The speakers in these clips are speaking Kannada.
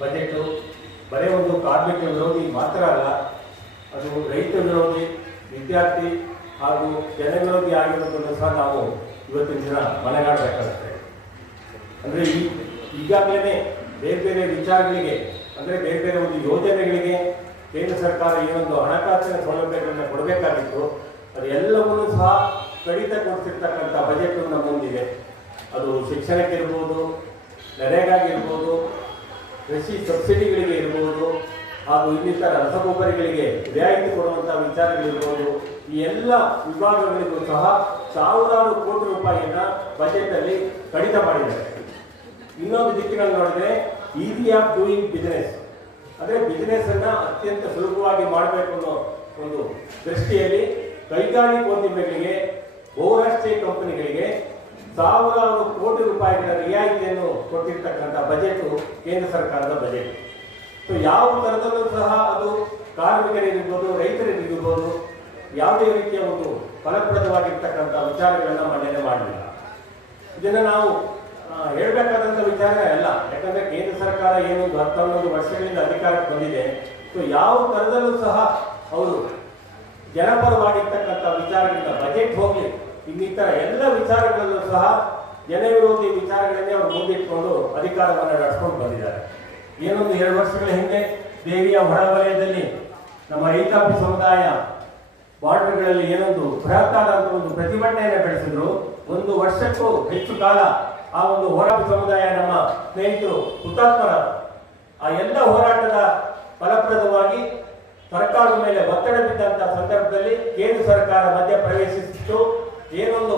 ಬಜೆಟು ಬರೀ ಒಂದು ಕಾರ್ಮಿಕ ವಿರೋಧಿ ಮಾತ್ರ ಅಲ್ಲ, ಅದು ರೈತ ವಿರೋಧಿ, ವಿದ್ಯಾರ್ಥಿ ಹಾಗೂ ಜನ ವಿರೋಧಿ ಆಗಿರೋದನ್ನು ಸಹ ನಾವು ಇವತ್ತಿನ ದಿನ ಮನೆಗಾಡಬೇಕಾಗುತ್ತೆ. ಅಂದರೆ ಈಗಾಗಲೇ ಬೇರೆ ಬೇರೆ ವಿಚಾರಗಳಿಗೆ, ಅಂದರೆ ಬೇರೆ ಬೇರೆ ಒಂದು ಯೋಜನೆಗಳಿಗೆ ಕೇಂದ್ರ ಸರ್ಕಾರ ಏನೊಂದು ಹಣಕಾಸಿನ ಸೌಲಭ್ಯಗಳನ್ನು ಕೊಡಬೇಕಾಗಿತ್ತು, ಅದೆಲ್ಲವನ್ನೂ ಸಹ ಕಡಿತಗೊಳಿಸಿರ್ತಕ್ಕಂಥ ಬಜೆಟ್ ನಮ್ಮ ಮುಂದಿದೆ. ಅದು ಶಿಕ್ಷಣಕ್ಕಿರ್ಬೋದು, ನರೇಗಾಗಿರ್ಬೋದು, ಕೃಷಿ ಸಬ್ಸಿಡಿಗಳಿಗೆ ಇರ್ಬೋದು, ಹಾಗೂ ಇನ್ನಿತರ ರಸಗೊಬ್ಬರಗಳಿಗೆ ರಿಯಾಯಿತಿ ಕೊಡುವಂಥ ವಿಚಾರಗಳಿರ್ಬೋದು, ಈ ಎಲ್ಲ ವಿಭಾಗಗಳಿಗೂ ಸಹ ಸಾವಿರಾರು ಕೋಟಿ ರೂಪಾಯಿಯನ್ನು ಬಜೆಟಲ್ಲಿ ಕಡಿತ ಮಾಡಿದ್ದಾರೆ. ಇನ್ನೊಂದು ದಿಕ್ಕಿನಲ್ಲಿ ನೋಡಿದ್ರೆ ಈಸಿ ಆಫ್ ಡೂಯಿಂಗ್ ಬಿಸ್ನೆಸ್, ಅಂದರೆ ಬಿಸ್ನೆಸ್ಸನ್ನು ಅತ್ಯಂತ ಸುಲಭವಾಗಿ ಮಾಡಬೇಕು ಅನ್ನೋ ಒಂದು ದೃಷ್ಟಿಯಲ್ಲಿ ಕೈಗಾರಿಕೋದ್ಯಮಿಗಳಿಗೆ, ಬಹುರಾಷ್ಟ್ರೀಯ ಕಂಪನಿಗಳಿಗೆ ಸಾವಿರಾರು ಕೋಟಿ ರೂಪಾಯಿಗಳ ರಿಯಾಯಿತಿಯನ್ನು ಕೊಟ್ಟಿರ್ತಕ್ಕಂಥ ಬಜೆಟು ಕೇಂದ್ರ ಸರ್ಕಾರದ ಬಜೆಟ್. ಸೊ ಯಾವ ಥರದಲ್ಲೂ ಸಹ ಅದು ಕಾರ್ಮಿಕರಿಗಿರ್ಬೋದು, ರೈತರಿಗಿರ್ಬೋದು ಯಾವುದೇ ರೀತಿಯ ಒಂದು ಫಲಪ್ರದವಾಗಿರ್ತಕ್ಕಂಥ ವಿಚಾರಗಳನ್ನು ಮಂಡನೆ ಮಾಡಲಿಲ್ಲ. ಇದನ್ನು ನಾವು ಹೇಳಬೇಕಾದಂಥ ವಿಚಾರ ಅಲ್ಲ, ಯಾಕಂದರೆ ಕೇಂದ್ರ ಸರ್ಕಾರ ಏನೊಂದು 11 ವರ್ಷಗಳಿಂದ ಅಧಿಕಾರಕ್ಕೆ ಬಂದಿದೆ. ಸೊ ಯಾವ ಥರದಲ್ಲೂ ಸಹ ಅವರು ಜನಪರವಾಗಿರ್ತಕ್ಕಂಥ ವಿಚಾರಗಳಿಂದ ಬಜೆಟ್ ಹೋಗಲಿ, ಇನ್ನಿತರ ಎಲ್ಲ ವಿಚಾರಗಳಲ್ಲೂ ಸಹ ಜನ ವಿರೋಧಿ ವಿಚಾರಗಳನ್ನೇ ಅವರು ಮುಂದಿಟ್ಕೊಂಡು ಅಧಿಕಾರವನ್ನು ನಡೆಸ್ಕೊಂಡು ಬಂದಿದ್ದಾರೆ. ಏನೊಂದು 2 ವರ್ಷಗಳ ಹಿಂದೆ ದೇವಿಯ ಹೊರವಲಯದಲ್ಲಿ ನಮ್ಮ ರೈತಾಪಿ ಸಮುದಾಯ ಬಾರ್ಡರ್ಗಳಲ್ಲಿ ಏನೊಂದು ಬೃಹತ್ತಾದಂಥ ಒಂದು ಪ್ರತಿಭಟನೆಯನ್ನು ಬೆಳೆಸಿದ್ರು. 1 ವರ್ಷಕ್ಕೂ ಹೆಚ್ಚು ಕಾಲ ಆ ಒಂದು ಹೋರಾಟ ಸಮುದಾಯ ನಮ್ಮ ಸ್ನೇಹಿತರು ಹುತಾತ್ಮರ ಆ ಎಲ್ಲ ಹೋರಾಟದ ಫಲಪ್ರದವಾಗಿ ಸರ್ಕಾರದ ಮೇಲೆ ಒತ್ತಡ ಬಿದ್ದಂಥ ಸಂದರ್ಭದಲ್ಲಿ ಕೇಂದ್ರ ಸರ್ಕಾರ ಮಧ್ಯ ಪ್ರವೇಶಿಸಿತ್ತು. ಏನೊಂದು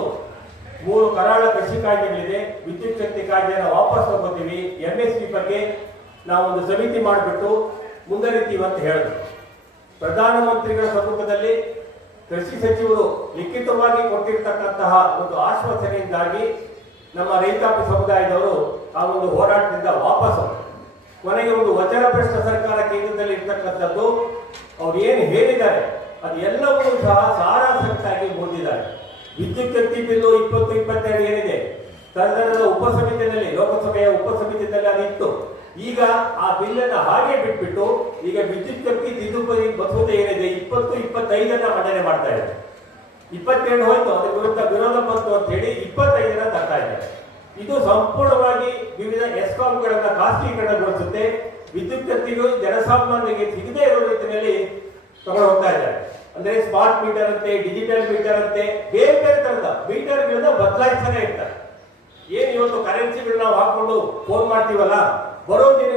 3 ಕರಾಳ ಕೃಷಿ ಕಾಯ್ದೆಗಳಿದೆ, ವಿದ್ಯುತ್ ಶಕ್ತಿ ಕಾಯ್ದೆಯನ್ನು ವಾಪಸ್ ತಗೋತೀವಿ, MSP ಬಗ್ಗೆ ನಾವೊಂದು ಸಮಿತಿ ಮಾಡಿಬಿಟ್ಟು ಮುಂದರಿತೀವಿ ಅಂತ ಹೇಳಿದ್ರು. ಪ್ರಧಾನಮಂತ್ರಿಗಳ ಸಮ್ಮುಖದಲ್ಲಿ ಕೃಷಿ ಸಚಿವರು ಲಿಖಿತವಾಗಿ ಕೊಟ್ಟಿರ್ತಕ್ಕಂತಹ ಒಂದು ಆಶ್ವಾಸನೆಯಿಂದಾಗಿ ನಮ್ಮ ರೈತಾಪಿ ಸಮುದಾಯದವರು ಆ ಒಂದು ಹೋರಾಟದಿಂದ ವಾಪಸ್ ಕೊನೆಗೆ ಒಂದು ವಚನಭ್ರಷ್ಟ ಸರ್ಕಾರ ಕೇಂದ್ರದಲ್ಲಿ ಇರ್ತಕ್ಕಂಥದ್ದು ಅವ್ರು ಏನು ಹೇಳಿದ್ದಾರೆ ಅದು ಎಲ್ಲವೂ ಸಹ ಸಾರಾಸಕ್ತಾಗಿ ಹೊಂದಿದ್ದಾರೆ. ವಿದ್ಯುತ್ ಶಕ್ತಿ ಬಿಲ್ಲು 2022 ಏನಿದೆ ಸದನದ ಉಪಸಮಿತಿಯಲ್ಲಿ, ಲೋಕಸಭೆಯ ಉಪಸಮಿತಿಯಲ್ಲಿ ಅದಿತ್ತು. ಈಗ ಆ ಬಿಲ್ಲನ್ನು ಹಾಗೆ ಬಿಟ್ಬಿಟ್ಟು ಈಗ ವಿದ್ಯುತ್ ಶಕ್ತಿ ತಿದ್ದುಪಡಿ ಮಸೂದೆ ಏನಿದೆ 2025 ಮಂಡನೆ ಮಾಡ್ತಾ ಇದೆ. 22 ಹೋಯ್ತು, ಅದರ ವಿರುದ್ಧ ವಿರೋಧ ಬಂತು ಅಂತ ಹೇಳಿ 25 ತರ್ತಾ ಇದ್ದಾರೆ. ಇದು ಸಂಪೂರ್ಣವಾಗಿ ವಿವಿಧ ಎಸ್ಕಾಂಗಳನ್ನು ಖಾಸಗೀಕರಣಗೊಳಿಸುತ್ತೆ. ವಿದ್ಯುತ್ ಶಕ್ತಿಗೂ ಜನಸಾಮಾನ್ಯರಿಗೆ ಸಿಗದೇ ಇರೋ ರೀತಿಯಲ್ಲಿ ತಗೊಂಡು ಹೋಗ್ತಾ ಇದ್ದಾರೆ. ಅಂದ್ರೆ ಸ್ಮಾರ್ಟ್ ಮೀಟರ್ ಅಂತೆ, ಡಿಜಿಟಲ್ ಮೀಟರ್ ಅಂತೆ, ಬೇರೆ ಬೇರೆ ತರದ ಮೀಟರ್ಗಳನ್ನ ಬದಲಾಯಿಸ್ತಾನೆ ಇರ್ತಾರೆ. ಏನ್ ಇವತ್ತು ಕರೆನ್ಸಿಗಳನ್ನ ನಾವು ಹಾಕೊಂಡು ಫೋನ್ ಮಾಡ್ತೀವಲ್ಲ, ಬರೋ ದಿನ